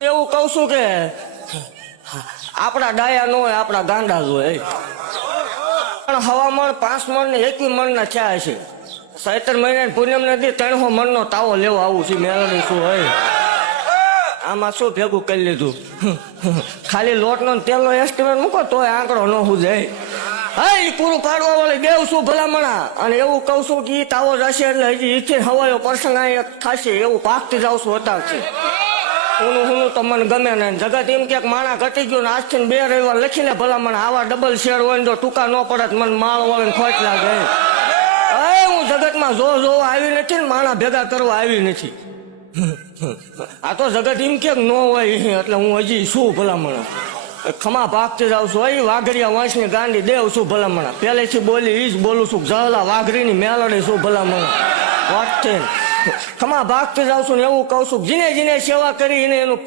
એવું કઉ છું કે આપણા ડાયા ન હોય, આપણા ગાંડા જ હોય. પણ હવામણ 5 મણ ને 21 મણ ના થયા છે. 17 મહિના પૂનમ નદી 300 મણ નો તાવો લેવા આવું છે. મેળવી શું હોય આમાં શું ભેગું કરી લીધું? ખાલી લોટ નો તેલ નો એસ્ટિમેટ મૂકો તોય આંકડો ન જાય. હા એ પૂરું પાડવા વાળી દેવ શું ભલામણા. અને એવું કઉ છું કે તાવો જશે એટલે હજી ઈથી હવાયો પ્રસંગ અહીંયા થશે એવું પાકતી જાવ છું અત્યારથી. હું તો મને ગમે ને. જગત એમ કે માણા ઘટી ગયો ને આજથી 2 રવિવાર લખીને ભલામણ આવા ડબલ શેર હોય ને જો ટૂંકા ન પડે મને માળ વાળીને ખોટ લાગે. હું જગતમાં જોવા આવી નથી ને માણા ભેગા કરવા આવી નથી. આ તો જગત એમ કે ન હોય એટલે હું હજી શું ભલામણ ખમા ભાગતી જાઉં છું. એ વાઘરિયા વંશની ગાંડી દેવ શું ભલામણ. પહેલેથી બોલી ઈ જ બોલું છું. જહલા વાઘરીની મેલડી શું ભલામણ વાત છે. ખમા ભાગતી જાઉં છું ને એવું કહું છું જીને જીને સેવા કરી એને એનું